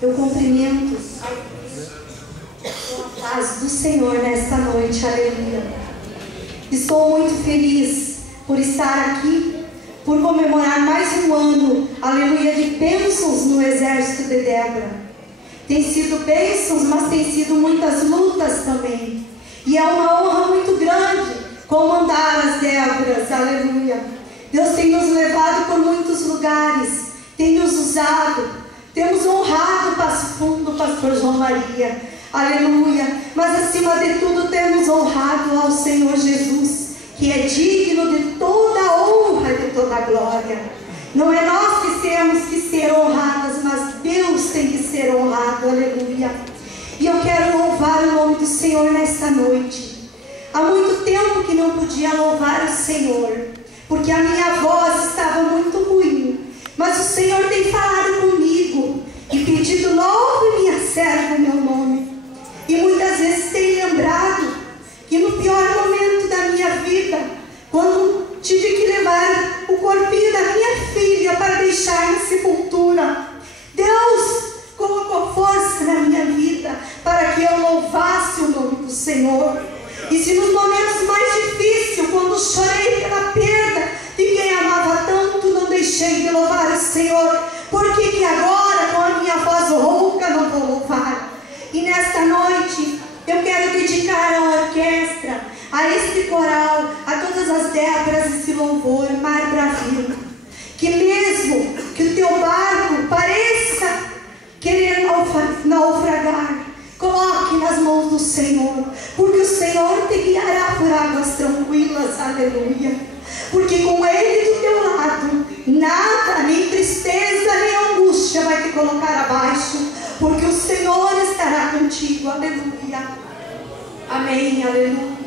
Eu cumprimento a paz do Senhor nesta noite, aleluia. Estou muito feliz por estar aqui, por comemorar mais um ano, aleluia, de bênçãos no exército de Débora. Tem sido bênçãos, mas tem sido muitas lutas também. E é uma honra muito grande comandar as Déboras, aleluia. Deus tem nos levado por muitos lugares, tem nos usado, temos honrado o pastor João Maria, aleluia. Mas acima de tudo temos honrado ao Senhor Jesus, que é digno de toda a honra e de toda a glória. Não é nós que temos que ser honradas, mas Deus tem que ser honrado, aleluia. E eu quero louvar o nome do Senhor nesta noite. Há muito tempo que não podia louvar o Senhor, porque a minha voz estava muito ruim. Mas o Senhor tem falado comigo e pedido: louve minha serva o meu nome. E muitas vezes tem lembrado que no pior momento da minha vida, quando tive que levar o corpinho da minha filha para deixar na sepultura, Deus colocou força na minha vida para que eu louvasse o nome do Senhor. E se nos momentos mais difíceis, quando chorei pela perda de quem amava tanto, não deixei de louvar o Senhor, por que agora, com a minha voz rouca, não vou louvar? E nesta noite eu quero dedicar à orquestra, a este coral, a todas as Déboras, esse louvor, Mar Bravio. Que mesmo que o teu barco pareça querer naufragar, coloque nas mãos do Senhor, porque o Senhor te guiará por águas tranquilas, aleluia. Porque com Ele do teu lado, nada, nem tristeza, nem angústia vai te colocar abaixo, porque o Senhor estará contigo, aleluia. Amém, aleluia.